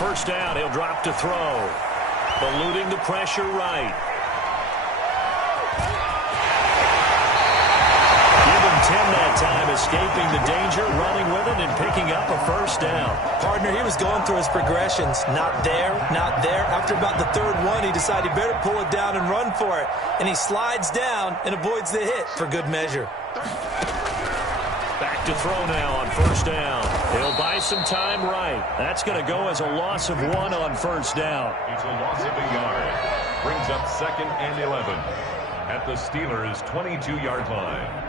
first down. He'll drop to throw. Eluding the pressure right. Give him 10 that time, escaping the danger, running with it, and picking up a first down. Partner, he was going through his progressions. Not there, not there. After about the third one, he decided he better pull it down and run for it. And he slides down and avoids the hit for good measure. Back to throw now on first down. He'll buy some time right. That's going to go as a loss of 1 on first down. It's a loss of a yard. Brings up 2nd and 11 at the Steelers' 22-yard line.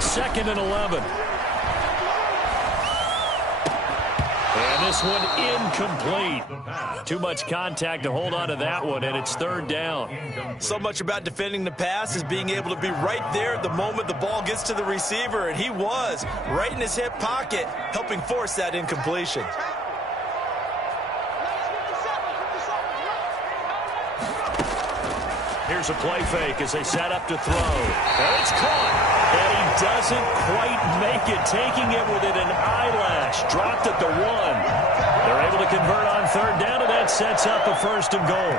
Second and 11. And this one incomplete. Too much contact to hold on to that one, and it's third down. So much about defending the pass is being able to be right there the moment the ball gets to the receiver, and he was right in his hip pocket, helping force that incompletion. Here's a play fake as they set up to throw. And it's caught. And he doesn't quite make it, taking it within an eyelash. Dropped at the 1. They're able to convert on third down, and that sets up a first and goal.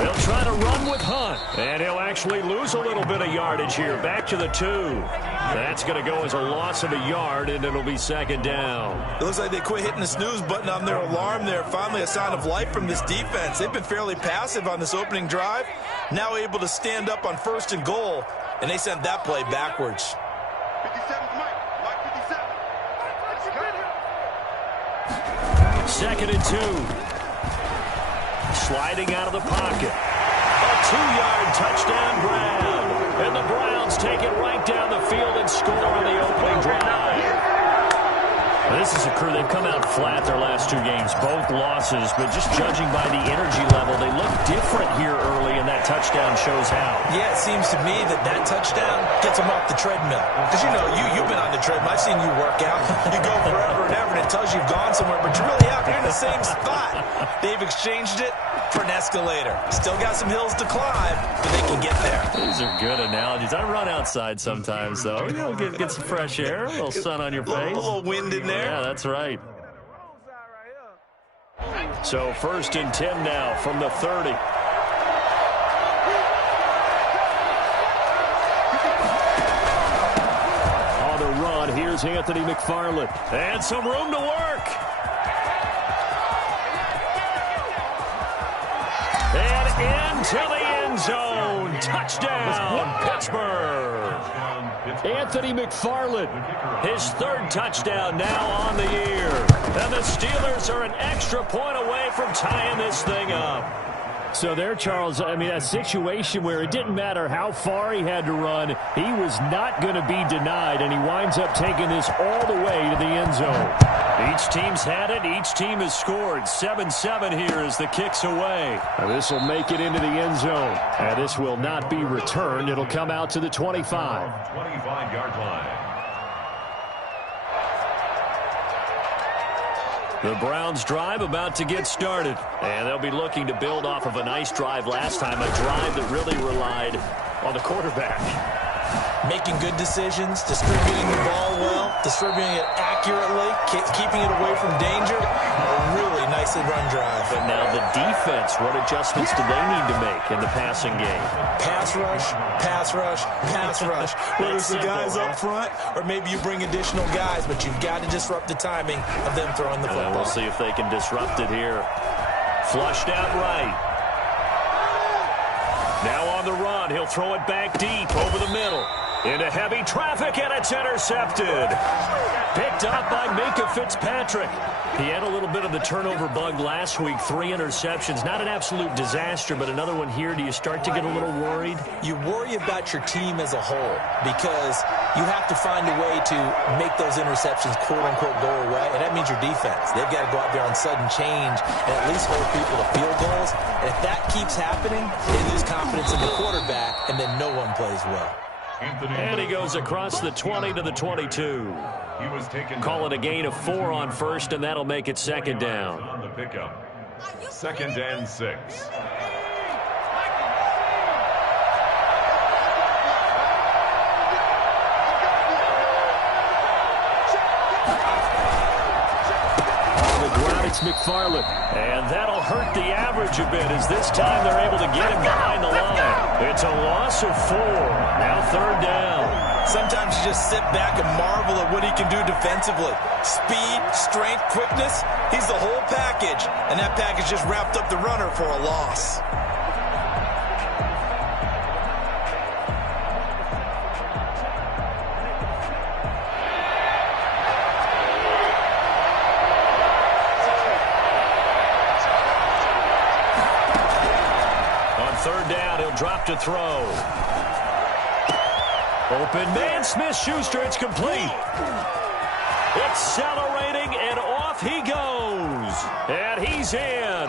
They'll try to run with Hunt. And he'll actually lose a little bit of yardage here. Back to the 2. That's going to go as a loss of a yard, and it'll be second down. It looks like they quit hitting the snooze button on their alarm there. Finally a sign of life from this defense. They've been fairly passive on this opening drive. Now able to stand up on first and goal, and they sent that play backwards. 2nd and 2. Sliding out of the pocket. A 2-yard touchdown grab. And the Browns take it right down the field and score on the opening drive. This is a crew, they've come out flat their last 2 games, both losses, but just judging by the energy level, they look different here early, and that touchdown shows how. Yeah, it seems to me that touchdown gets them off the treadmill. Because, you know, you've been on the treadmill. I've seen you work out. You go forever and ever, and it tells you you've gone somewhere, but you really haven't. You're in the same spot. They've exchanged it for an escalator. Still got some hills to climb, but they can get there. These are good analogies. I run outside sometimes, though. You know, get some fresh air, a little sun on your face. A little wind in there. Yeah, that's right. So 1st and 10 now from the 30. On the run, here's Anthony McFarland. And some room to work. And into the end zone. Touchdown, Pittsburgh. Anthony McFarland, his 3rd touchdown now on the year. And the Steelers are an extra point away from tying this thing up. So there, Charles, I mean, a situation where it didn't matter how far he had to run, he was not going to be denied, and he winds up taking this all the way to the end zone. Each team's had it. Each team has scored. 7-7 here as the kick's away. This will make it into the end zone. And this will not be returned. It'll come out to the 25. 25-yard line. The Browns drive about to get started. And they'll be looking to build off of a nice drive last time, a drive that really relied on the quarterback. Making good decisions, distributing the ball well, distributing it accurately, keeping it away from danger. A really nicely run drive. But now the defense, what adjustments do they need to make in the passing game? Pass rush, pass rush, pass rush. Whether it's the guys up front or maybe you bring additional guys, but you've got to disrupt the timing of them throwing the football. We'll see if they can disrupt it here. Flushed out right. Now on the run, he'll throw it back deep over the middle. Into heavy traffic, and it's intercepted. Picked up by Minkah Fitzpatrick. He had a little bit of the turnover bug last week, 3 interceptions. Not an absolute disaster, but another one here. Do you start to get a little worried? You worry about your team as a whole because you have to find a way to make those interceptions, quote-unquote, go away, and that means your defense. They've got to go out there on sudden change and at least hold people to field goals. And if that keeps happening, they lose confidence in the quarterback, and then no one plays well. And he goes across the 20 to the 22. He was taken Call it a gain of 4 on first, and that'll make it second down. on the pickup. 2nd and 6. It's McFarland, and that'll hurt the average a bit as this time they're able to get him behind the line. It's a loss of 4. Now 3rd down. Sometimes you just sit back and marvel at what he can do defensively. Speed, strength, quickness, he's the whole package, and that package just wrapped up the runner for a loss. Drop to throw. Open man, Smith-Schuster, it's complete. Accelerating, and off he goes. And he's in.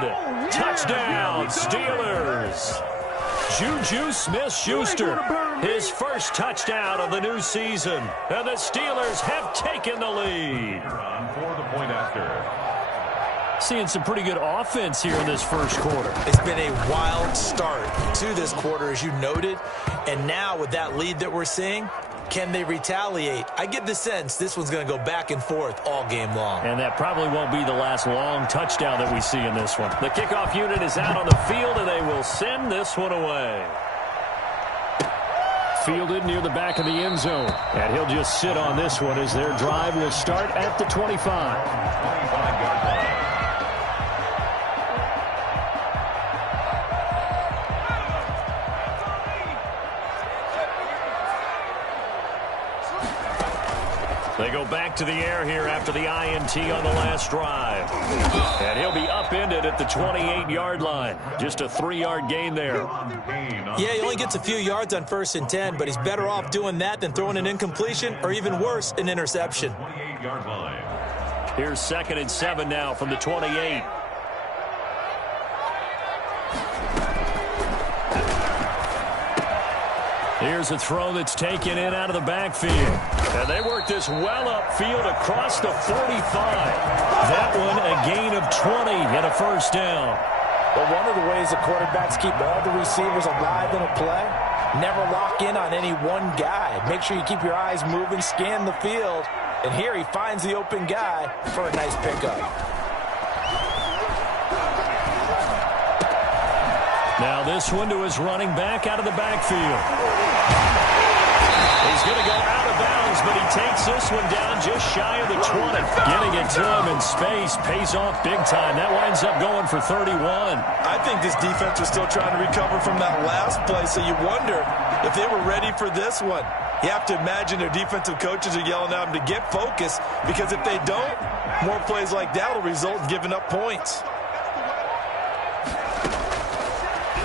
Touchdown, Steelers. Juju Smith-Schuster, his first touchdown of the new season. And the Steelers have taken the lead. For the point after. Seeing some pretty good offense here in this first quarter. It's been a wild start to this quarter, as you noted. And now with that lead that we're seeing, can they retaliate? I get the sense this one's going to go back and forth all game long. And that probably won't be the last long touchdown that we see in this one. The kickoff unit is out on the field, and they will send this one away. Fielded near the back of the end zone. And he'll just sit on this one as their drive will start at the 25. 25-yard line. They go back to the air here after the INT on the last drive. And he'll be upended at the 28-yard line. Just a 3-yard gain there. Yeah, he only gets a few yards on 1st and 10, but he's better off doing that than throwing an incompletion or even worse, an interception. 28-yard line. Here's 2nd and 7 now from the 28. Here's a throw that's taken in out of the backfield. And they work this well upfield across the 45. That one a gain of 20 and a first down. But one of the ways the quarterbacks keep all the receivers alive in a play, never lock in on any one guy. Make sure you keep your eyes moving, scan the field. And here he finds the open guy for a nice pickup. Now this one to his running back out of the backfield. He's going to go out of bounds, but he takes this one down just shy of the 20. Getting it to him in space pays off big time. That winds up going for 31. I think this defense was still trying to recover from that last play, so you wonder if they were ready for this one. You have to imagine their defensive coaches are yelling at them to get focused, because if they don't, more plays like that will result in giving up points.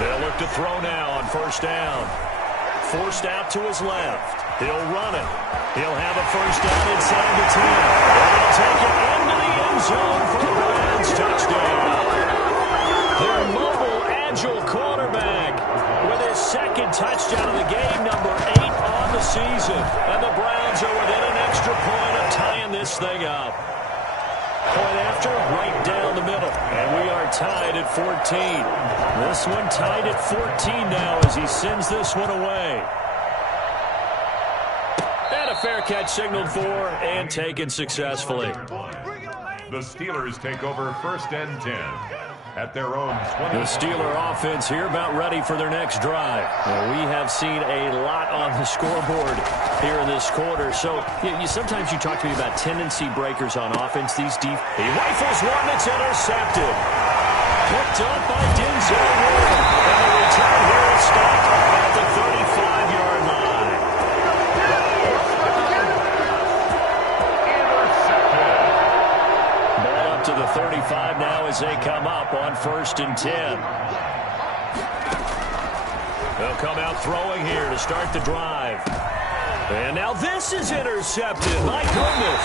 They'll look to throw now on 1st down. Forced out to his left. He'll run it. He'll have a first down inside the 10. They'll take it into the end zone for the Browns touchdown. Their mobile, agile quarterback with his 2nd touchdown of the game, number 8 on the season. And the Browns are within an extra point of tying this thing up. Point after, right down the middle. And we are tied at 14. This one tied at 14 now as he sends this one away. And a fair catch signaled for and taken successfully. The Steelers take over 1st and 10 at their own 20. The Steeler offense here about ready for their next drive. Well, we have seen a lot on the scoreboard here in this quarter. So sometimes you talk to me about tendency breakers on offense. He rifles one that's intercepted. Picked up by Denzel Ward. And the return here is stopped at the 35-yard line. and 10. They'll come out throwing here to start the drive. And now this is intercepted. My goodness.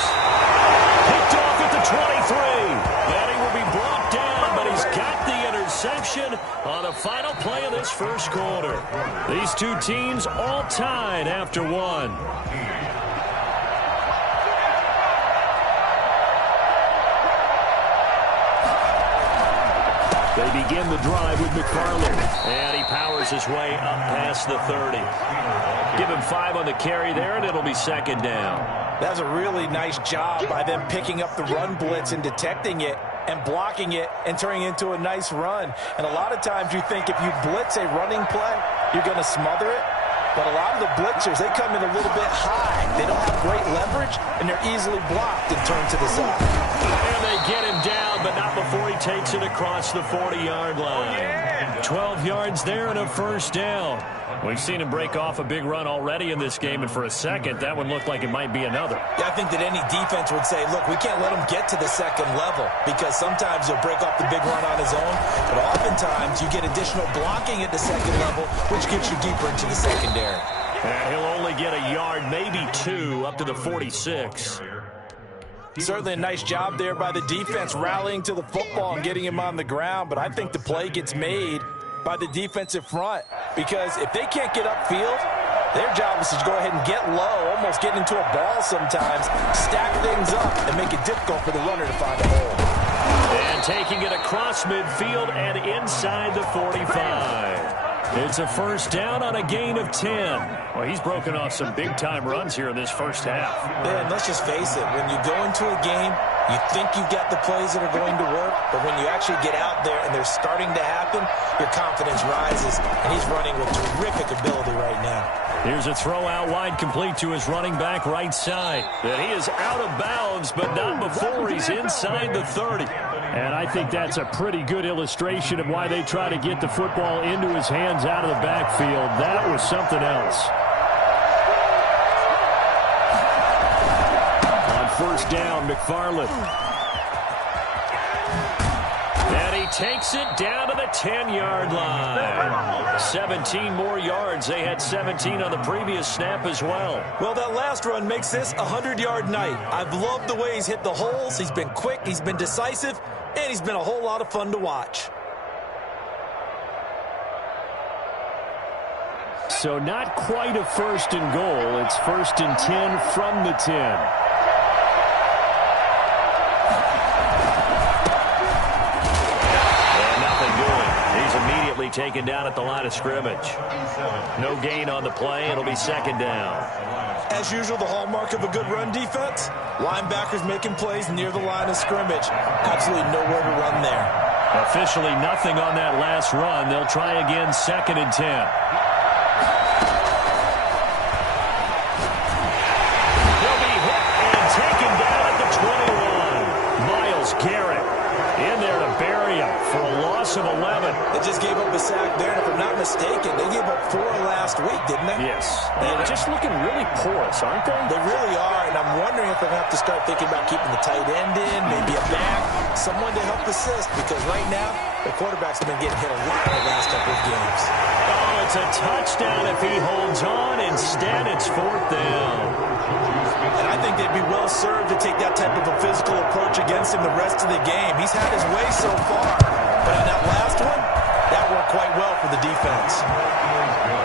Picked off at the 23. And he will be brought down, but he's got the interception on the final play of this first quarter. These two teams all tied after one. They begin the drive with McFarland, and he powers his way up past the 30. Give him 5 on the carry there, and it'll be second down. That's a really nice job by them picking up the run blitz and detecting it and blocking it and turning it into a nice run. And a lot of times you think if you blitz a running play, you're going to smother it. But a lot of the blitzers, they come in a little bit high. They don't have great leverage, and they're easily blocked and turned to the side. And they get him down, but not before he takes it across the 40-yard line. 12 yards there and a first down. We've seen him break off a big run already in this game, and for a second, that one looked like it might be another. Yeah, I think that any defense would say, look, we can't let him get to the second level, because sometimes he'll break off the big run on his own, but oftentimes you get additional blocking at the second level, which gets you deeper into the secondary. And he'll only get a yard, maybe 2, up to the 46. Certainly a nice job there by the defense rallying to the football and getting him on the ground, but I think the play gets made by the defensive front, because if they can't get upfield, their job is to go ahead and get low, almost get into a ball sometimes, stack things up, and make it difficult for the runner to find a hole. And taking it across midfield and inside the 45. It's a first down on a gain of 10. Well, he's broken off some big-time runs here in this first half. Yeah, and let's just face it, when you go into a game, you think you've got the plays that are going to work, but when you actually get out there and they're starting to happen, your confidence rises, and he's running with terrific ability right now. Here's a throw out wide, complete to his running back right side. And he is out of bounds, but not before he's inside the 30. And I think that's a pretty good illustration of why they try to get the football into his hands out of the backfield. That was something else. On first down, McFarland. And he takes it down to the 10-yard line. 17 more yards. They had 17 on the previous snap as well. Well, that last run makes this a 100-yard night. I've loved the way he's hit the holes. He's been quick, he's been decisive, and he's been a whole lot of fun to watch. So not quite a first and goal. It's first and 10 from the 10. Taken down at the line of scrimmage. No gain on the play. It'll be second down. As usual, the hallmark of a good run defense, linebackers making plays near the line of scrimmage. Absolutely nowhere to run there. Officially nothing on that last run. They'll try again, second and 10. He'll be hit and taken down at the 21. Myles Garrett in there to bury him for a loss of 11. They just gave up a sack there, and if I'm not mistaken, they gave up 4 last week, didn't they? Yes. They're just looking really porous, aren't they? They really are, and I'm wondering if they're going to have to start thinking about keeping the tight end in, maybe a back, someone to help assist, because right now, the quarterback's been getting hit a lot in the last couple of games. Oh, it's a touchdown if he holds on. Instead, it's fourth down. And I think they'd be well served to take that type of a physical approach against him the rest of the game. He's had his way so far, but on that last one, that worked quite well for the defense.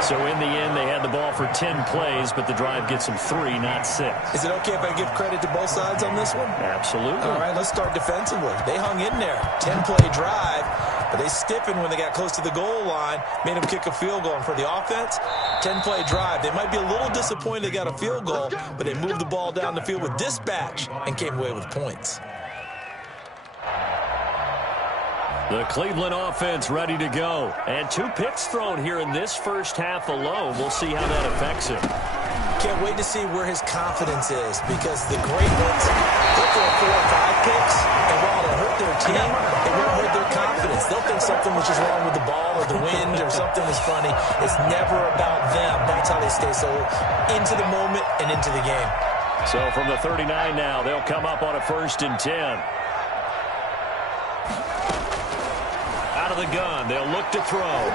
So in the end, they had the ball for 10 plays, but the drive gets them 3, not 6. Is it okay if I give credit to both sides on this one? Absolutely. All right, let's start defensively. They hung in there. 10-play drive, but they stiffened when they got close to the goal line, made them kick a field goal. And for the offense, 10-play drive. They might be a little disappointed they got a field goal, but they moved the ball down the field with dispatch and came away with points. The Cleveland offense ready to go. And 2 picks thrown here in this first half alone. We'll see how that affects him. Can't wait to see where his confidence is, because the great ones, they'll throw 4 or 5 picks, and while it'll hurt their team, it won't hurt their confidence. They'll think something was just wrong with the ball or the wind or something was funny. It's never about them. That's how they stay so into the moment and into the game. So from the 39 now, they'll come up on a first and 10. Out of the gun, they'll look to throw. Nowhere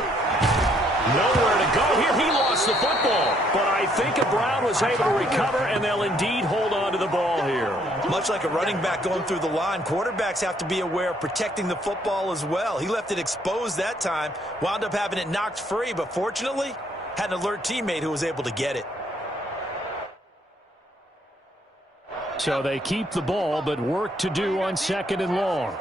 to go here. He lost the football. But I think Brown was able to recover, and they'll indeed hold on to the ball here. Much like a running back going through the line, quarterbacks have to be aware of protecting the football as well. He left it exposed that time, wound up having it knocked free, but fortunately, had an alert teammate who was able to get it. So they keep the ball, but work to do on 2nd and long.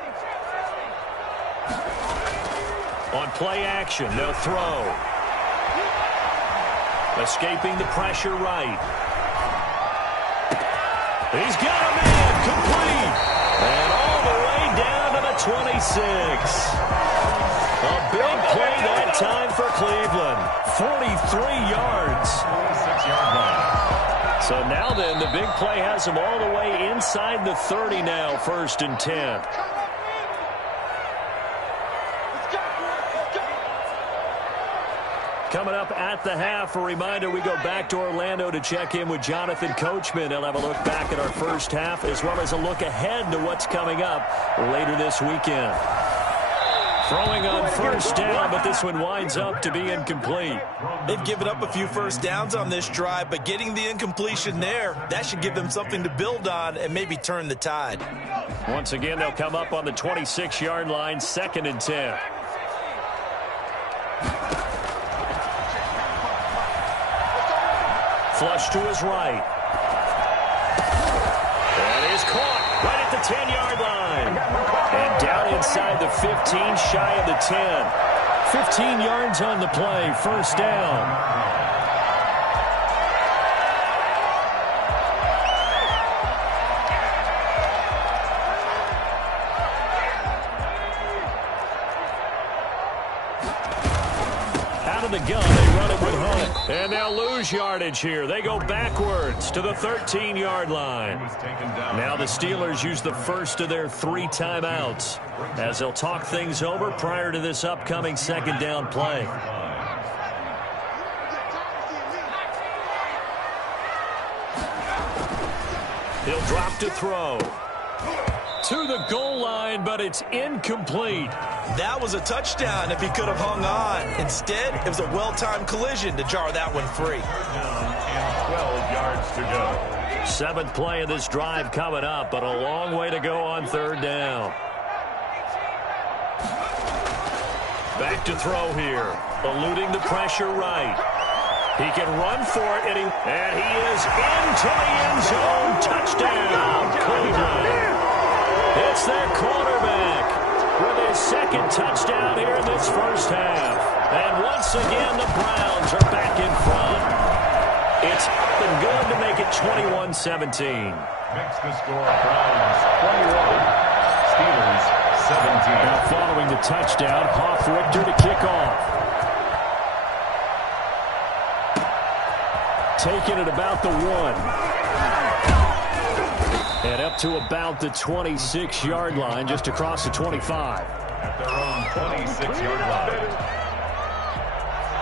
On play action, they'll throw. Escaping the pressure right. He's got a man, complete. And all the way down to the 26. A big play that time for Cleveland. 43 yards. 6-yard line. So now then, the big play has him all the way inside the 30 now, 1st and 10. Coming up at the half, a reminder, we go back to Orlando to check in with Jonathan Coachman. He'll have a look back at our first half as well as a look ahead to what's coming up later this weekend. Throwing on 1st down, but this one winds up to be incomplete. They've given up a few first downs on this drive, but getting the incompletion there, that should give them something to build on and maybe turn the tide. Once again, they'll come up on the 26-yard line, 2nd and 10. Flush to his right. And is caught right at the 10-yard line. And down inside the 15, shy of the 10. 15 yards on the play, 1st down. The gun, they run it with Hunt, and they'll lose yardage here. They go backwards to the 13-yard line. Now the Steelers use the first of their 3 timeouts as they'll talk things over prior to this upcoming 2nd down play. He'll drop to throw. To the goal line, but it's incomplete. That was a touchdown if he could have hung on. Instead, it was a well-timed collision to jar that one free. And 12 yards to go. 7th play of this drive coming up, but a long way to go on 3rd down. Back to throw here. Eluding the pressure right. He can run for it, and he is into the end zone. Touchdown, Cleveland. It's their quarterback with his 2nd touchdown here in this first half. And once again, the Browns are back in front. It's up and good to make it 21-17. Makes the score Browns 21, Steelers 17. Now following the touchdown, Hoff-Richter to kick off. Taking it about the 1. And up to about the 26-yard line, just across the 25. At their own 26-yard line.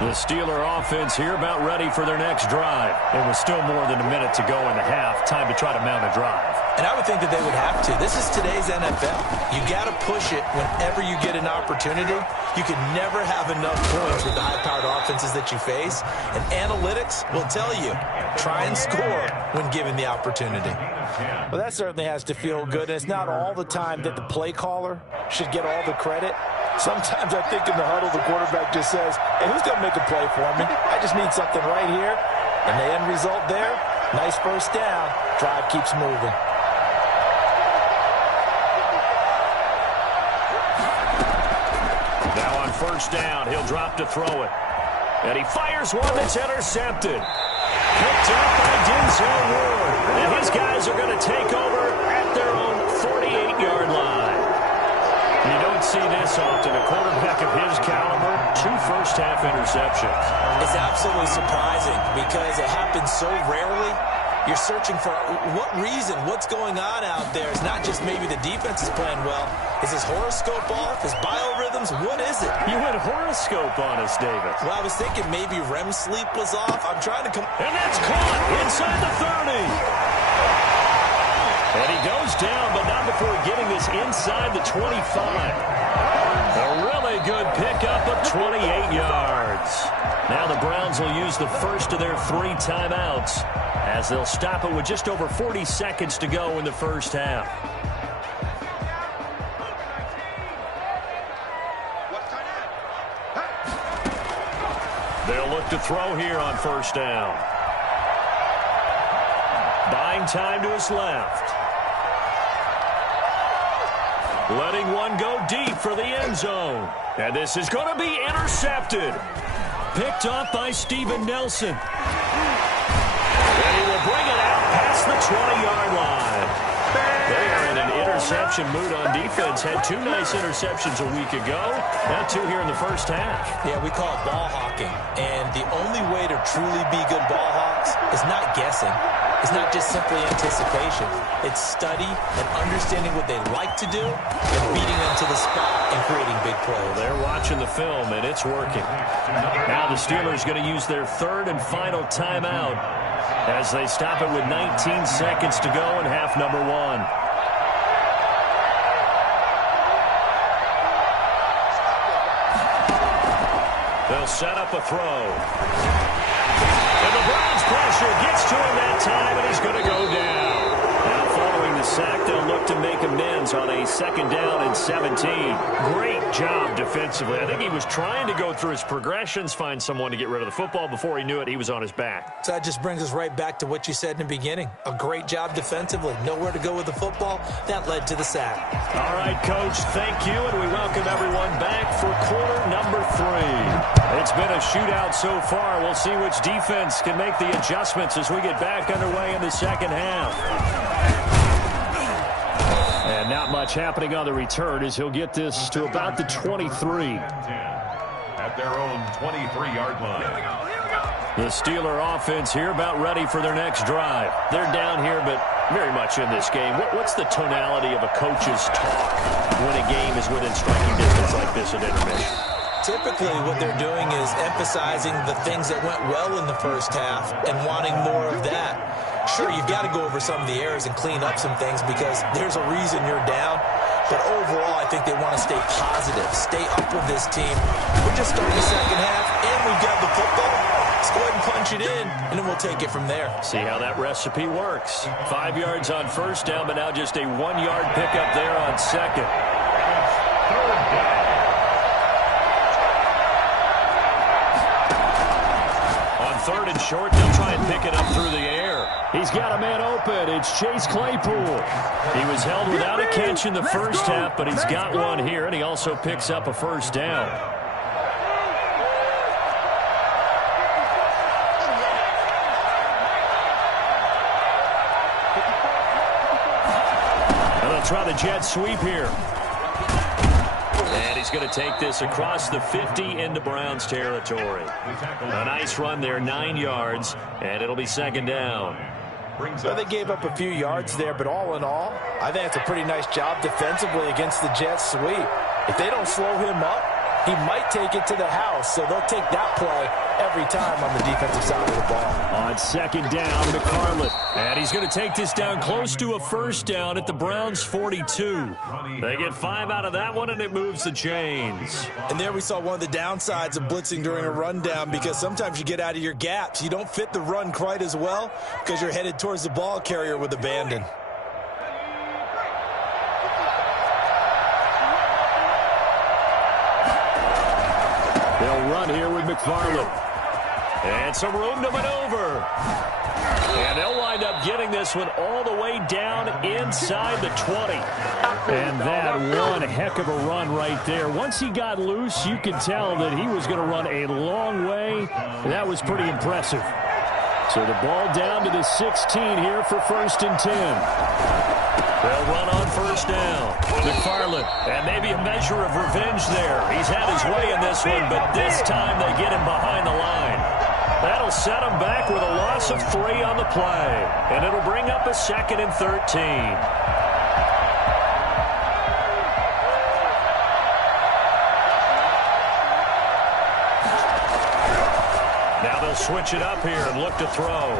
The Steeler offense here about ready for their next drive. It was still more than a minute to go in the half. Time to try to mount a drive. And I would think that they would have to. This is today's NFL. You got to push it whenever you get an opportunity. You can never have enough points with the high-powered offenses that you face. And analytics will tell you, try and score when given the opportunity. Well, that certainly has to feel good. And it's not all the time that the play caller should get all the credit. Sometimes I think in the huddle, the quarterback just says, hey, who's going to make a play for me? I just need something right here. And the end result there, nice first down. Drive keeps moving. Now on 1st down, he'll drop to throw it. And he fires one that's intercepted. Picked up by Denzel Ward. And his guys are going to take over at their own 48-yard line. You don't see this often. A quarterback of his caliber, 2 first-half interceptions. It's absolutely surprising because it happens so rarely. You're searching for what reason, what's going on out there. It's not just maybe the defense is playing well. Is his horoscope off? His biorhythms? What is it? You went horoscope on us, David. Well, I was thinking maybe REM sleep was off. I'm trying to come. And that's caught inside the 30. And he goes down, but not before getting this inside the 25. A really good pickup of 28 yards. Now the Browns will use the first of their 3 timeouts as they'll stop it with just over 40 seconds to go in the first half. They'll look to throw here on first down. Buying time to his left. Letting one go deep for the end zone. And this is going to be intercepted. Picked off by Steven Nelson. And he will bring it out past the 20-yard line. They are in an interception mood on defense. Had 2 nice interceptions a week ago. Now 2 here in the first half. Yeah, we call it ball hawking. And the only way to truly be good ball hawks is not guessing. It's not just simply anticipation. It's study and understanding what they like to do and beating them to the spot and creating big plays. They're watching the film, and it's working. Now the Steelers going to use their 3rd and final timeout as they stop it with 19 seconds to go in half number 1. They'll set up a throw. And the Browns pressure gets to him that time, and he's going to go down. Now following the sack, they'll look to make amends on a 2nd down and 17. Great job defensively. I think he was trying to go through his progressions, find someone to get rid of the football. Before he knew it, he was on his back. So that just brings us right back to what you said in the beginning. A great job defensively. Nowhere to go with the football. That led to the sack. All right, Coach, thank you, and we welcome everyone back for quarter number 3. It's been a shootout so far. We'll see which defense can make the adjustments as we get back underway in the second half. And not much happening on the return as he'll get this to about the 23. At their own 23-yard line. The Steeler offense here about ready for their next drive. They're down here, but very much in this game. What's the tonality of a coach's talk when a game is within striking distance like this at intermission? Typically, what they're doing is emphasizing the things that went well in the first half and wanting more of that. Sure, you've got to go over some of the errors and clean up some things because there's a reason you're down. But overall, I think they want to stay positive, stay up with this team. We're just starting the second half, and we've got the football. Let's go ahead and punch it in, and then we'll take it from there. See how that recipe works. 5 yards on first down, but now just a 1-yard pickup there on second. Third down. On 3rd and short, they'll try and pick it up through the air. He's got a man open. It's Chase Claypool. He was held without a catch in the first half, but he's got one here, and he also picks up a first down. And they'll try the jet sweep here. And he's going to take this across the 50 into Browns territory. A nice run there, 9 yards, and it'll be 2nd down. So they gave up a few yards there, but all in all, I think it's a pretty nice job defensively against the jet sweep. If they don't slow him up, he might take it to the house, so they'll take that play every time on the defensive side of the ball. On 2nd down, McFarland. And he's going to take this down close to a first down at the Browns' 42. They get 5 out of that one, and it moves the chains. And there we saw one of the downsides of blitzing during a rundown because sometimes you get out of your gaps. You don't fit the run quite as well because you're headed towards the ball carrier with abandon. They'll run here with McFarland. And some room to maneuver. And they'll wind up getting this one all the way down inside the 20. And that one heck of a run right there. Once he got loose, you could tell that he was going to run a long way. That was pretty impressive. So the ball down to the 16 here for 1st and 10. They'll run on first down. McFarland, and maybe a measure of revenge there. He's had his way in this one, but this time they get him behind the line. That'll set him back with a loss of 3 on the play, and it'll bring up a 2nd and 13. Now they'll switch it up here and look to throw.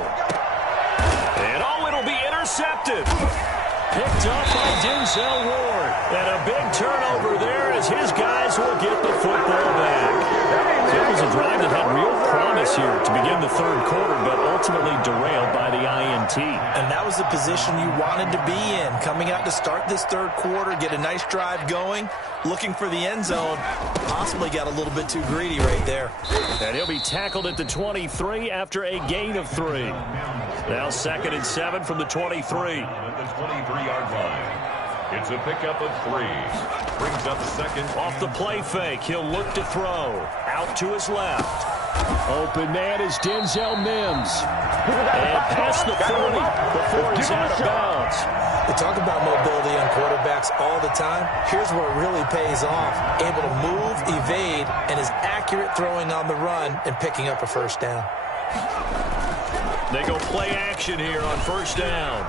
And oh, it'll be intercepted. Picked up by Denzel Ward. And a big turnover there as his guys will get the football back. So it was a drive that had real promise here to begin the third quarter, but ultimately derailed by the INT. And that was the position you wanted to be in. Coming out to start this third quarter, get a nice drive going, looking for the end zone. Possibly got a little bit too greedy right there. And he'll be tackled at the 23 after a gain of 3. Now 2nd and 7 from the 23. At the 23-yard line. It's a pickup of 3. Brings up 2nd. Off the play fake, he'll look to throw. Out to his left. Open man is Denzel Mims. And past the 40 before he's out of bounds. We talk about mobility on quarterbacks all the time. Here's where it really pays off. Able to move, evade, and is accurate throwing on the run and picking up a first down. They go play action here on first down.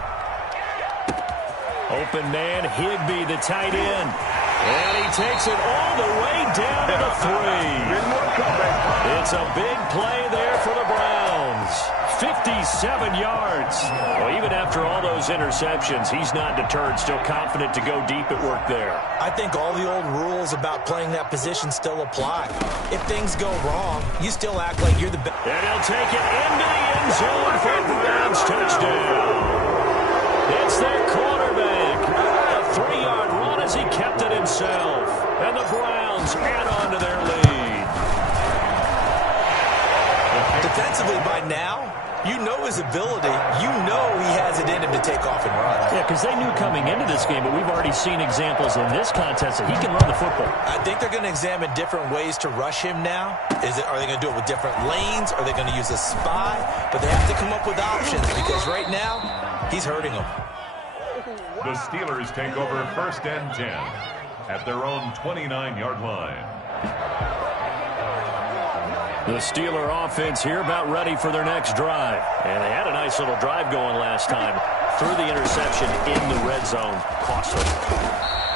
Open man, Higbee, the tight end. And he takes it all the way down to the 3. It's a big play there for the Browns. 57 yards. Well, even after all those interceptions, he's not deterred, still confident to go deep at work there. I think all the old rules about playing that position still apply. If things go wrong, you still act like you're the best. And he'll take it into the end zone for a Browns touchdown. It's their quarterback. A 3-yard run as he kept it himself. And the Browns add on to their lead. Defensively by now, you know his ability. You know he has it in him to take off and run. Yeah, because they knew coming into this game, but we've already seen examples in this contest that he can run the football. I think they're going to examine different ways to rush him now. Are they going to do it with different lanes? Are they going to use a spy? But they have to come up with options because right now, he's hurting them. The Steelers take over 1st and 10 at their own 29-yard line. The Steeler offense here about ready for their next drive. And they had a nice little drive going last time. Threw the interception in the red zone. Costly.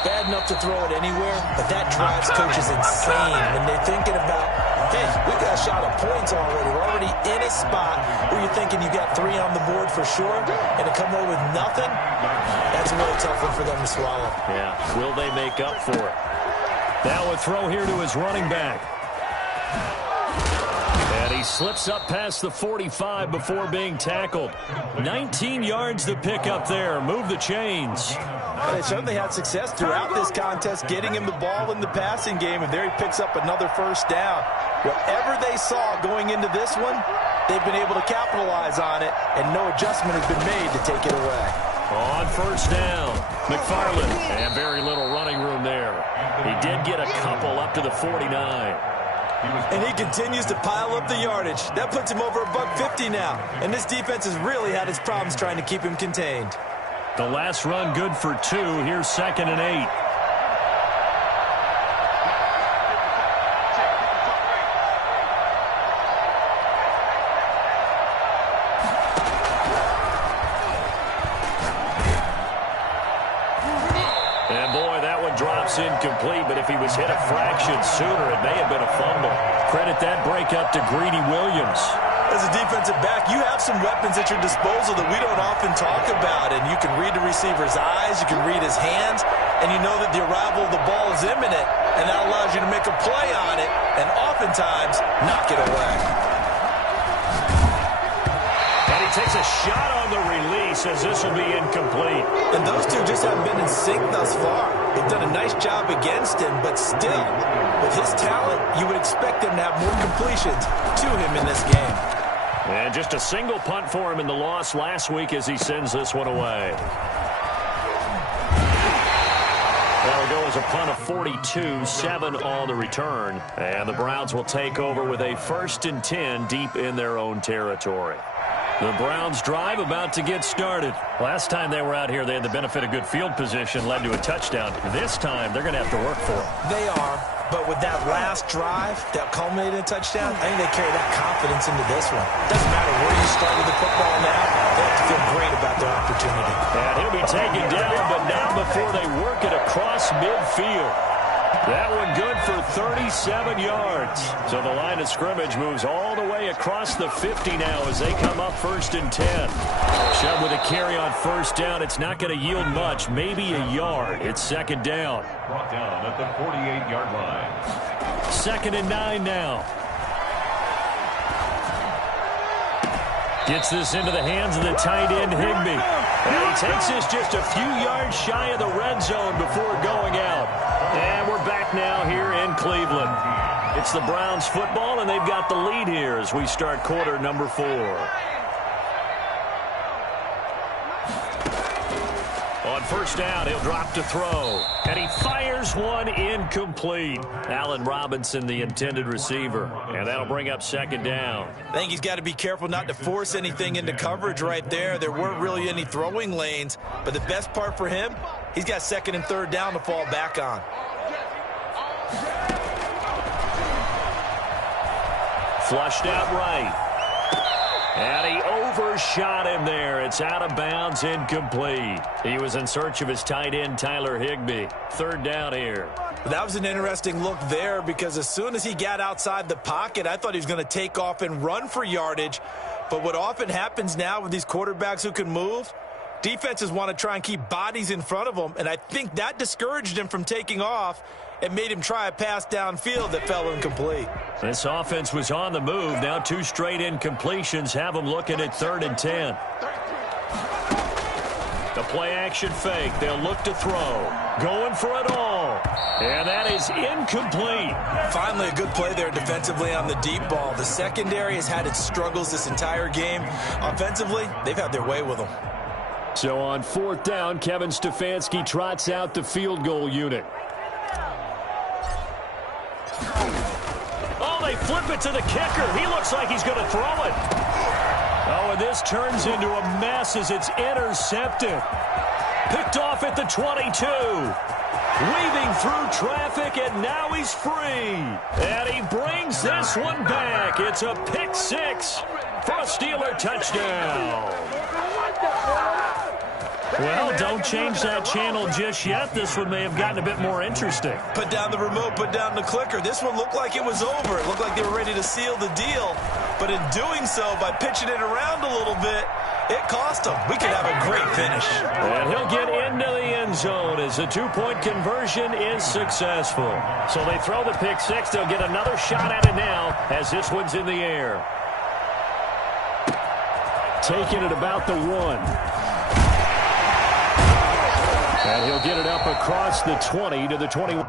Bad enough to throw it anywhere, but that drives coaches insane when they're thinking about, hey, we got a shot at points already. We're already in a spot where you're thinking you got 3 on the board for sure, and to come away with nothing, that's a really tough one for them to swallow. Yeah, will they make up for it? Now a throw here to his running back. And he slips up past the 45 before being tackled. 19 yards to pick up there. Move the chains. And they certainly had success throughout this contest, getting him the ball in the passing game, and there he picks up another first down. Whatever they saw going into this one, they've been able to capitalize on it, and no adjustment has been made to take it away. On first down, McFarland, and very little running room there. He did get a couple up to the 49. And he continues to pile up the yardage. That puts him over $150 now. And this defense has really had its problems trying to keep him contained. The last run good for 2. Here's 2nd and 8. And boy, that one drops incomplete, but if he was hit a fraction sooner, it may have been a fumble. Credit that break up to Greedy Williams. As a defensive back, you have some weapons at your disposal that we don't often talk about, and you can read the receiver's eyes, you can read his hands, and you know that the arrival of the ball is imminent, and that allows you to make a play on it, and oftentimes knock it away. And he takes a shot on the release as this will be incomplete. And those two just haven't been in sync thus far. They've done a nice job against him, but still, with his talent, you would expect them to have more completions to him in this game. And just a single punt for him in the loss last week as he sends this one away. That'll go as a punt of 42, 7 on the return. And the Browns will take over with a 1st and 10 deep in their own territory. The Browns drive about to get started. Last time they were out here, they had the benefit of good field position, led to a touchdown. This time, they're going to have to work for it. They are, but with that last drive that culminated in a touchdown, I think they carry that confidence into this one. Doesn't matter where you start with the football now, they have to feel great about their opportunity. And he'll be taken down, but now before they work it across midfield. That one good for 37 yards. So the line of scrimmage moves all the way across the 50 now as they come up 1st and 10. Chubb with a carry on 1st down. It's not going to yield much, maybe a yard. It's 2nd down. Brought down at the 48-yard line. 2nd and 9 now. Gets this into the hands of the tight end, Higbee. And he takes this just a few yards shy of the red zone before going out. And we're back now here in Cleveland. It's the Browns football, and they've got the lead here as we start quarter number 4. On 1st down, he'll drop to throw. And he fires one incomplete. Allen Robinson, the intended receiver. And that'll bring up 2nd down. I think he's got to be careful not to force anything into coverage right there. There weren't really any throwing lanes. But the best part for him, he's got 2nd and 3rd down to fall back on. Flushed out right. And he overshot him there. It's out of bounds, incomplete. He was in search of his tight end, Tyler Higbee. 3rd down here. That was an interesting look there because as soon as he got outside the pocket, I thought he was going to take off and run for yardage. But what often happens now with these quarterbacks who can move, defenses want to try and keep bodies in front of them, and I think that discouraged him from taking off and made him try a pass downfield that fell incomplete. This offense was on the move. Now 2 straight incompletions have them looking at 3rd and 10. The play-action fake. They'll look to throw. Going for it all. And that is incomplete. Finally, a good play there defensively on the deep ball. The secondary has had its struggles this entire game. Offensively, they've had their way with them. So on 4th down, Kevin Stefanski trots out the field goal unit. Oh, they flip it to the kicker. He looks like he's going to throw it. Oh, and this turns into a mess as it's intercepted. Picked off at the 22. Weaving through traffic, and now he's free. And he brings this one back. It's a pick 6 for a Steeler touchdown. Well, don't change that channel just yet. This one may have gotten a bit more interesting. Put down the remote, put down the clicker. This one looked like it was over. It looked like they were ready to seal the deal. But in doing so, by pitching it around a little bit, it cost them. We could have a great finish. And he'll get into the end zone as the 2-point conversion is successful. So they throw the pick 6. They'll get another shot at it now as this one's in the air. Taking it about the 1. And he'll get it up across the 20 to the 21.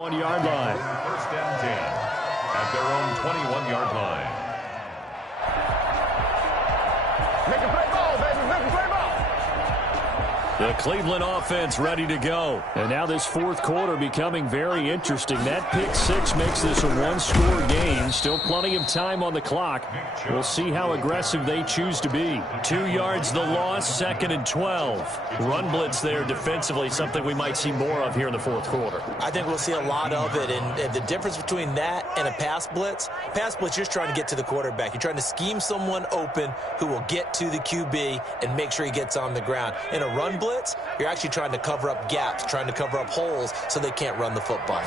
One-yard line. 1st and 10 at their own 21-yard line. Make a play ball, baby. Make a play ball. The Cleveland offense ready to go. And now this fourth quarter becoming very interesting. That pick six makes this a one-score game. Still plenty of time on the clock. We'll see how aggressive they choose to be. 2 yards the loss, 2nd and 12. Run blitz there defensively, something we might see more of here in the fourth quarter. I think we'll see a lot of it. And the difference between that and a pass blitz, you're just trying to get to the quarterback. You're trying to scheme someone open who will get to the QB and make sure he gets on the ground. In a run blitz, you're actually trying to cover up gaps, trying to cover up holes so they can't run the football.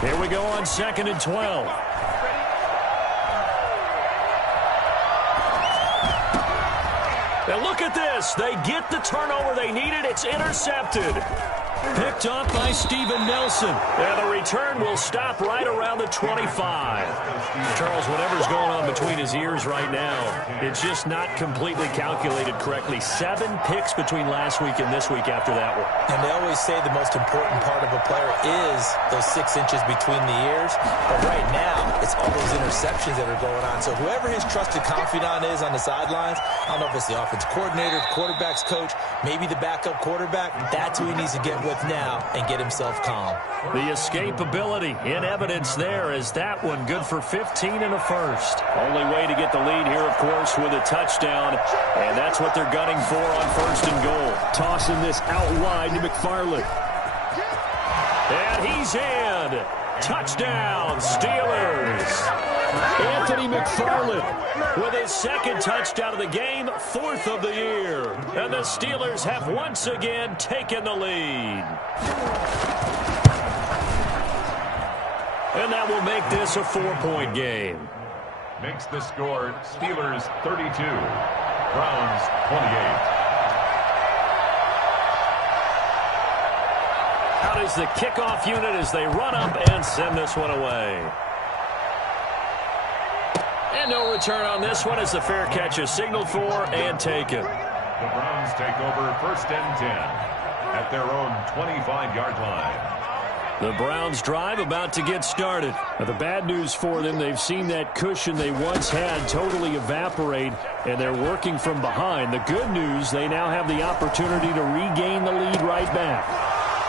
Here we go on 2nd and 12. And look at this. They get the turnover they needed. It's intercepted. Picked up by Steven Nelson. And the return will stop right around the 25. Charles, whatever's going on between his ears right now, it's just not completely calculated correctly. 7 picks between last week and this week after that one. And they always say the most important part of a player is those 6 inches between the ears. But right now, it's all those interceptions that are going on. So whoever his trusted confidant is on the sidelines, I don't know if it's the offensive coordinator, the quarterback's coach, maybe the backup quarterback, that's who he needs to get with now and get himself calm. The escapability in evidence there is that one good for 15 and a first. Only way to get the lead here, of course, with a touchdown, and that's what they're gunning for on 1st and goal. Tossing this out wide to McFarland. And he's in. Touchdown, Steelers. Anthony McFarland with his 2nd touchdown of the game, 4th of the year. And the Steelers have once again taken the lead. And that will make this a 4-point game. Makes the score Steelers 32, Browns 28. Out is the kickoff unit as they run up and send this one away. And no return on this one as the fair catch is signaled for and taken. The Browns take over 1st and 10 at their own 25-yard line. The Browns drive about to get started. Now, the bad news for them, they've seen that cushion they once had totally evaporate, and they're working from behind. The good news, they now have the opportunity to regain the lead right back.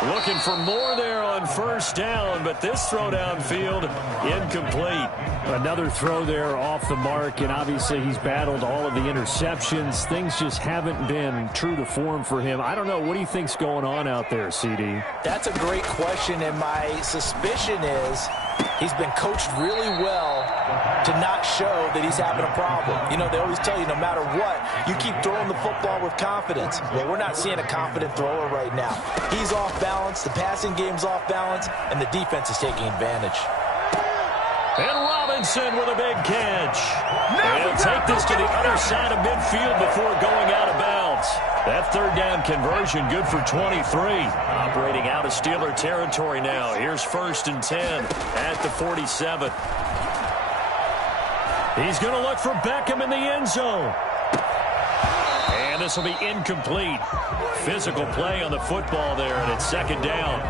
Looking for more there on 1st down, but this throw downfield incomplete. Another throw there off the mark, and obviously he's battled all of the interceptions. Things just haven't been true to form for him. I don't know. What do you think's going on out there, CD? That's a great question, and my suspicion is he's been coached really well to not show that he's having a problem. You know, they always tell you no matter what, you keep throwing the football with confidence. Well, we're not seeing a confident thrower right now. He's off balance, the passing game's off balance, and the defense is taking advantage. And Robinson with a big catch. And take this to the other side of midfield before going out of bounds. That 3rd down conversion good for 23. Operating out of Steeler territory now. Here's 1st and 10 at the 47. He's going to look for Beckham in the end zone. And this will be incomplete. Physical play on the football there, and it's 2nd down.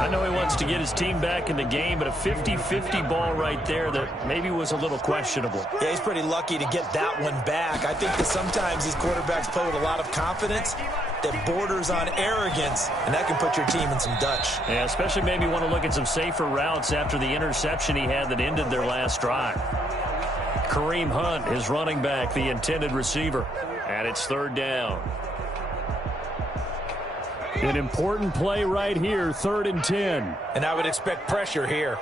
I know he wants to get his team back in the game, but a 50-50 ball right there that maybe was a little questionable. Yeah, he's pretty lucky to get that one back. I think that sometimes these quarterbacks play with a lot of confidence that borders on arrogance, and that can put your team in some Dutch. Yeah, especially maybe want to look at some safer routes after the interception he had that ended their last drive. Kareem Hunt, his running back, the intended receiver. And it's 3rd down. An important play right here, 3rd and 10. And I would expect pressure here.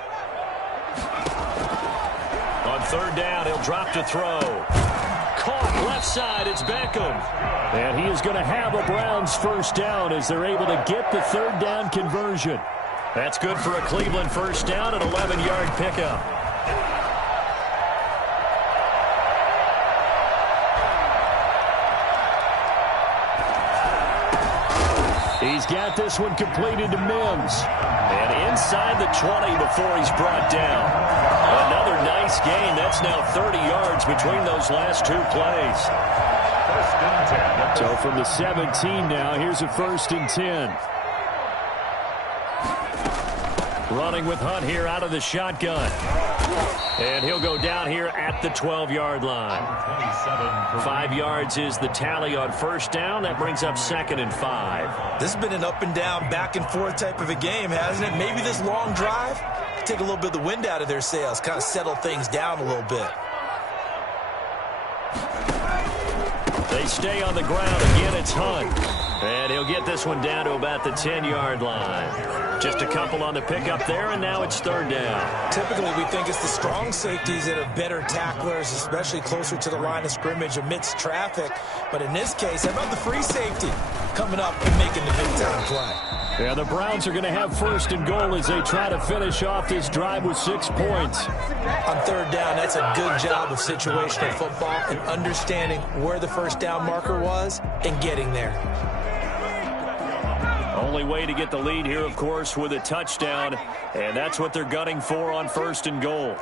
On 3rd down, he'll drop to throw. Caught left side, it's Beckham. And he is going to have a Browns 1st down as they're able to get the 3rd down conversion. That's good for a Cleveland 1st down, an 11-yard pickup. He's got this one completed to Mims. And inside the 20 before he's brought down. Another nice gain. That's now 30 yards between those last 2 plays. 1st and 10. So from the 17 now, here's a 1st and 10. Running with Hunt here out of the shotgun. And he'll go down here at the 12-yard line. 5 yards is the tally on first down. That brings up 2nd and 5. This has been an up and down, back and forth type of a game, hasn't it? Maybe this long drive take a little bit of the wind out of their sails, kind of settle things down a little bit. They stay on the ground. Again, it's Hunt. And he'll get this one down to about the 10-yard line. Just a couple on the pickup there, and now it's 3rd down. Typically, we think it's the strong safeties that are better tacklers, especially closer to the line of scrimmage amidst traffic. But in this case, how about the free safety coming up and making the big-time play? Yeah, the Browns are going to have 1st and goal as they try to finish off this drive with 6 points. On 3rd down, that's a good job of situational football and understanding where the first down marker was and getting there. Only way to get the lead here, of course, with a touchdown, and that's what they're gunning for on 1st and goal.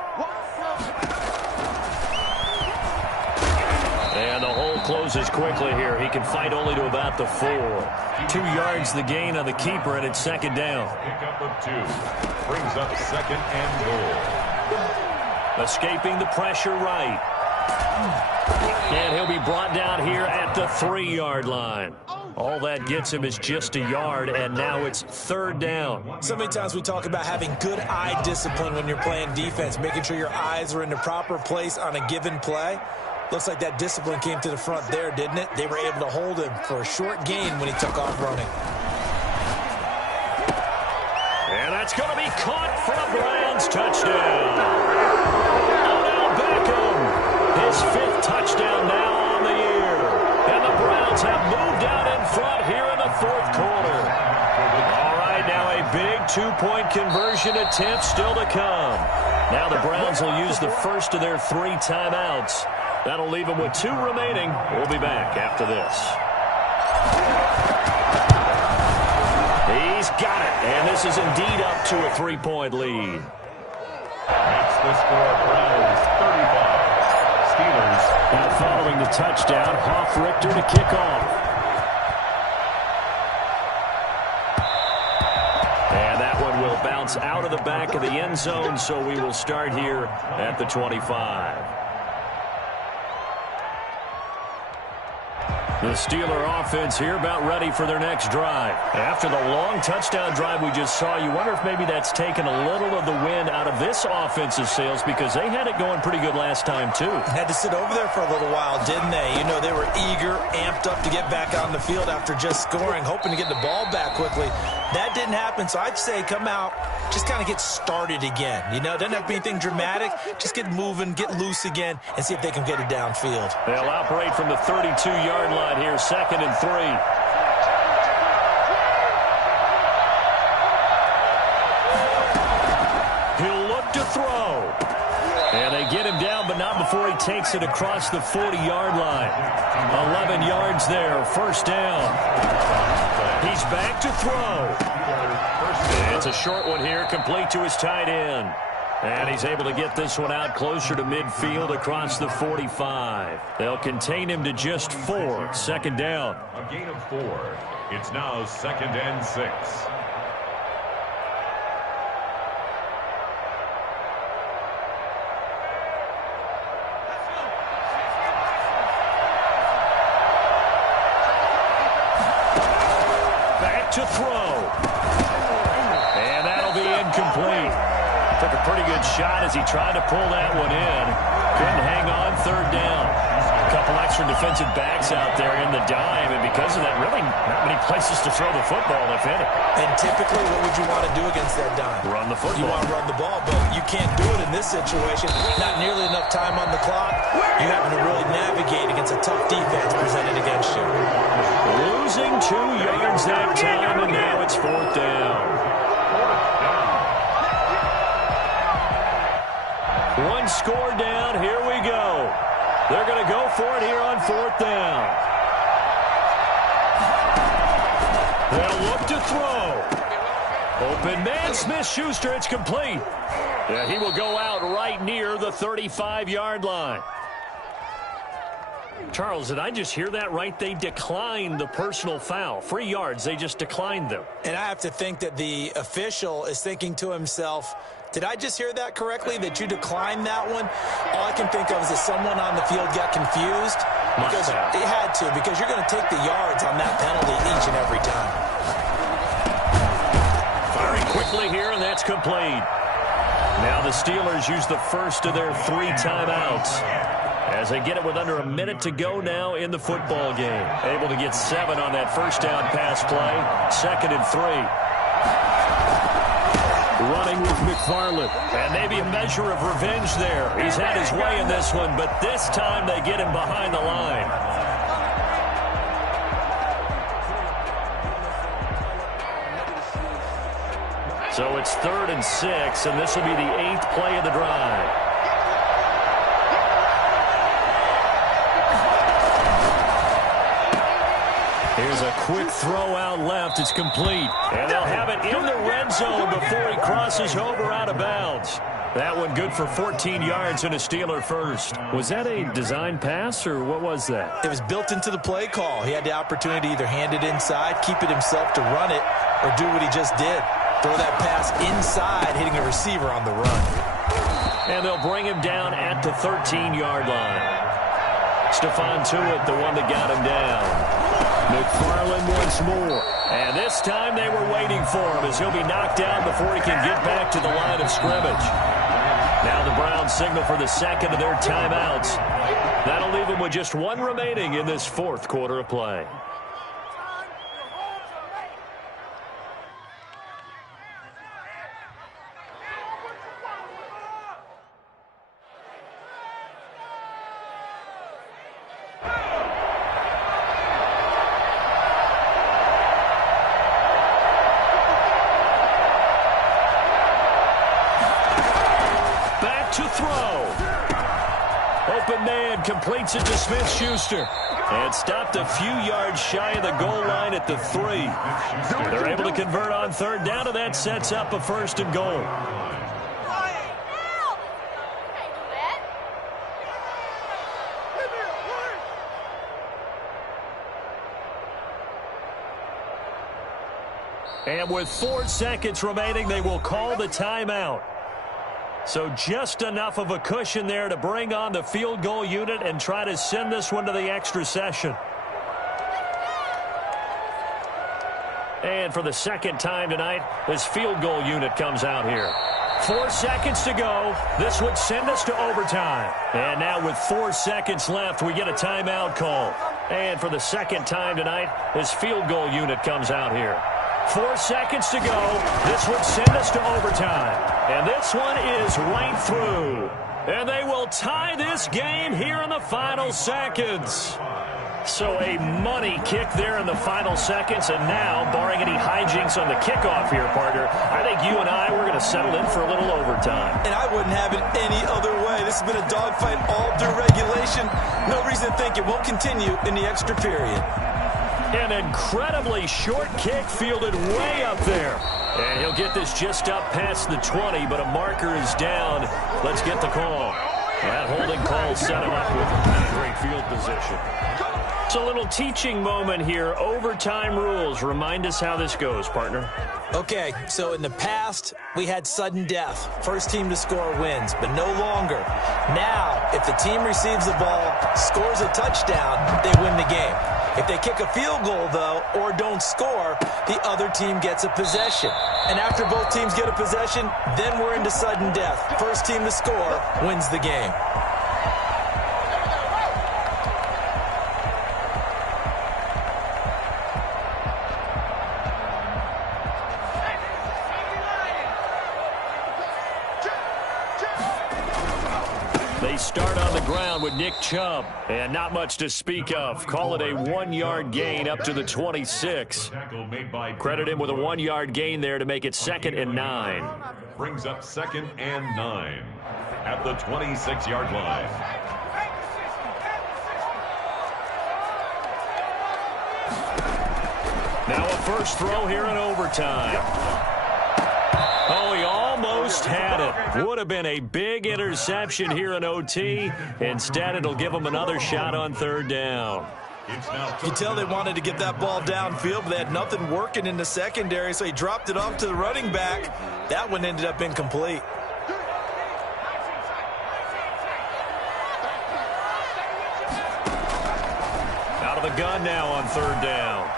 And the hole closes quickly here. He can fight only to about the 4. 2 yards the gain on the keeper, and it's 2nd down. Pickup of 2 brings up 2nd and goal. Escaping the pressure right. And he'll be brought down here at the 3-yard line. All that gets him is just a yard, and now it's 3rd down. So many times we talk about having good eye discipline when you're playing defense, making sure your eyes are in the proper place on a given play. Looks like that discipline came to the front there, didn't it? They were able to hold him for a short gain when he took off running. And that's going to be caught for a Browns touchdown. Odell Beckham, his 5th touchdown now on the year. And the Browns have moved out in front here in the 4th quarter. All right, now a big 2-point conversion attempt still to come. Now the Browns will use the first of their 3 timeouts. That'll leave them with 2 remaining. We'll be back after this. He's got it, and this is indeed up to a 3-point lead. Makes the score Browns 35. Steelers. Now following the touchdown, Hoff-Richter to kick off. And that one will bounce out of the back of the end zone, so we will start here at the 25. The Steeler offense here about ready for their next drive. After the long touchdown drive we just saw, you wonder if maybe that's taken a little of the wind out of this offensive sails because they had it going pretty good last time too. Had to sit over there for a little while, didn't they? You know, they were eager, amped up to get back on the field after just scoring, hoping to get the ball back quickly. That didn't happen, so I'd say come out, just kind of get started again. You know, doesn't have to be anything dramatic. Just get moving, get loose again, and see if they can get it downfield. They'll operate from the 32-yard line here, 2nd and 3. He'll look to throw. And they get him down, but not before he takes it across the 40-yard line. 11 yards there, 1st down. He's back to throw. It's a short one here, complete to his tight end. And he's able to get this one out closer to midfield across the 45. They'll contain him to just 4. 2nd down. A gain of 4. It's now 2nd and 6. Back to throw. And that'll be incomplete. Took a pretty good shot as he tried to pull that one in. Couldn't hang on, 3rd down. A couple extra defensive backs out there in the dime, and because of that, really not many places to throw the football, if any. And typically, what would you want to do against that dime? Run the football. You want to run the ball, but you can't do it in this situation. Not nearly enough time on the clock. You're having to really navigate against a tough defense presented against you. Losing 2 yards that time, and now it's 4th down. One score down. Here we go. They're going to go for it here on 4th down. They'll look to throw. Open man, Smith-Schuster. It's complete. Yeah, he will go out right near the 35-yard line. Charles, did I just hear that right? They declined the personal foul. 3 yards, they just declined them. And I have to think that the official is thinking to himself, did I just hear that correctly, that you declined that one? All I can think of is that someone on the field got confused. Because it had to, because you're going to take the yards on that penalty each and every time. Firing quickly here, and that's complete. Now the Steelers use the first of their 3 timeouts as they get it with under a minute to go now in the football game. Able to get 7 on that first down pass play. 2nd and 3. Running with McFarland. And maybe a measure of revenge there. He's had his way in this one, but this time they get him behind the line. So it's 3rd and 6, and this will be the 8th play of the drive. Here's a quick throw out left. It's complete. And they'll have it in the red zone before he crosses over out of bounds. That one good for 14 yards and a Steeler first. Was that a design pass, or what was that? It was built into the play call. He had the opportunity to either hand it inside, keep it himself to run it, or do what he just did. Throw that pass inside, hitting a receiver on the run. And they'll bring him down at the 13-yard line. Stephon Tuitt, the one that got him down. McFarland once more. And this time they were waiting for him as he'll be knocked down before he can get back to the line of scrimmage. Now the Browns signal for the 2nd of their timeouts. That'll leave them with just 1 remaining in this 4th quarter of play. Completes it to Smith-Schuster. And stopped a few yards shy of the goal line at the 3. They're able to convert on 3rd down, and that sets up a 1st and goal. And with 4 seconds remaining, they will call the timeout. So just enough of a cushion there to bring on the field goal unit and try to send this one to the extra session. And for the 2nd time tonight, this field goal unit comes out here. 4 seconds to go. This would send us to overtime. And now with 4 seconds left, we get a timeout call. And for the 2nd time tonight, this field goal unit comes out here. 4 seconds to go. This would send us to overtime. And this one is right through. And they will tie this game here in the final seconds. So a money kick there in the final seconds. And now, barring any hijinks on the kickoff here, partner, I think you and I, we're going to settle in for a little overtime. And I wouldn't have it any other way. This has been a dogfight all through regulation. No reason to think it won't continue in the extra period. An incredibly short kick fielded way up there. And he'll get this just up past the 20, but a marker is down. Let's get the call. That holding call set him up with great field position. It's a little teaching moment here. Overtime rules. Remind us how this goes, partner. Okay, so in the past, we had sudden death. First team to score wins, but no longer. Now, if the team receives the ball, scores a touchdown, they win the game. If they kick a field goal, though, or don't score, the other team gets a possession. And after both teams get a possession, then we're into sudden death. First team to score wins the game. They start on the ground with Nick Chubb, and not much to speak of. Call it a 1-yard gain up to the 26. Credit him with a 1-yard gain there to make it 2nd and 9. Brings up 2nd and 9 at the 26-yard line. Now a first throw here in overtime. Oh, he almost almost had it. Would have been a big interception here in OT. Instead, it'll give them another shot on third down. You tell they wanted to get that ball downfield, but they had nothing working in the secondary, so he dropped it off to the running back. That one ended up incomplete. Out of the gun now on third down.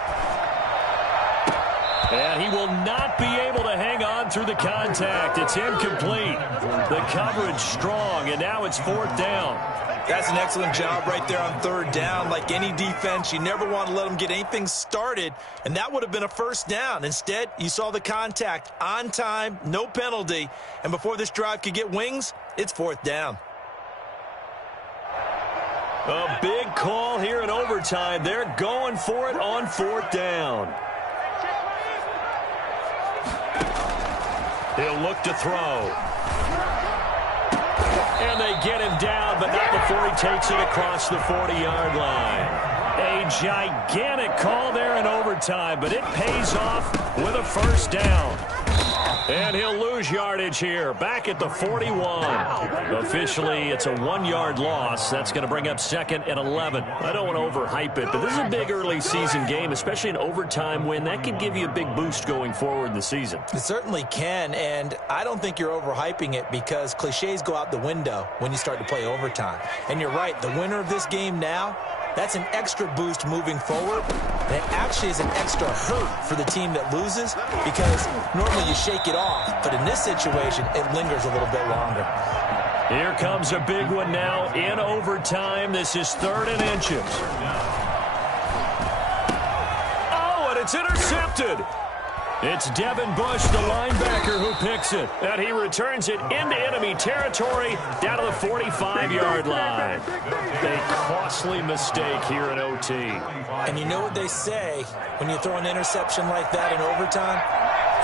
And he will not be able to hang on through the contact. It's incomplete. The coverage strong, and now it's fourth down. That's an excellent job right there on third down. Like any defense, you never want to let them get anything started, and that would have been a first down. Instead, you saw the contact on time, no penalty, and before this drive could get wings, it's fourth down. A big call here in overtime. They're going for it on fourth down. He'll look to throw. And they get him down, but not before he takes it across the 40-yard line. A gigantic call there in overtime, but it pays off with a first down. And he'll lose yardage here, back at the 41. Officially, it's a 1-yard loss. That's going to bring up second and 11. I don't want to overhype it, but this is a big early season game, especially an overtime win. That can give you a big boost going forward in the season. It certainly can, and I don't think you're overhyping it because cliches go out the window when you start to play overtime. And you're right, the winner of this game now, that's an extra boost moving forward, and it actually is an extra hurt for the team that loses because normally you shake it off, but in this situation, it lingers a little bit longer. Here comes a big one now in overtime. This is 3rd and inches. Oh, and it's intercepted. It's Devin Bush, the linebacker, who picks it. And he returns it into enemy territory down to the 45-yard line. A costly mistake here in OT. And you know what they say, when you throw an interception like that in overtime,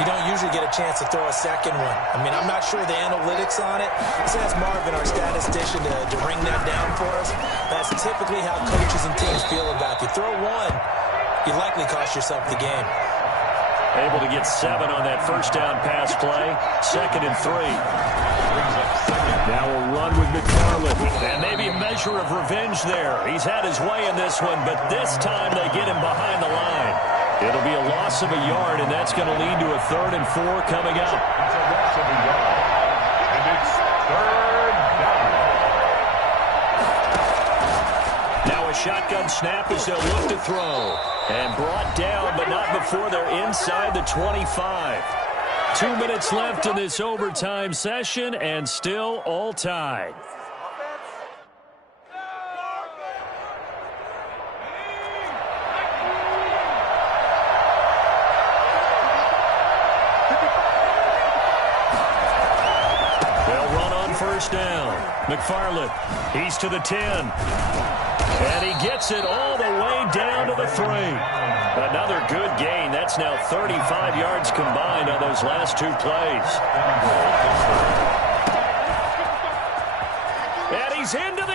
you don't usually get a chance to throw a second one. I mean, I'm not sure the analytics on it. Let's ask Marvin, our statistician, to bring that down for us. That's typically how coaches and teams feel about it. If you throw one, you likely cost yourself the game. Able to get 7 on that first down pass play. 2nd and 3. Now we'll run with McFarland. And maybe a measure of revenge there. He's had his way in this one, but this time they get him behind the line. It'll be a loss of a yard, and that's going to lead to a 3rd and 4 coming up. It's a loss of a yard. And it's 3rd down. Now a shotgun snap as they'll look to throw. And brought down, but not before they're inside the 25. 2 minutes left in this overtime session, and still all tied. They'll run on first down. McFarland, he's to the 10. And he gets it all the way down to the 3. Another good gain. That's now 35 yards combined on those last 2 plays. And he's into the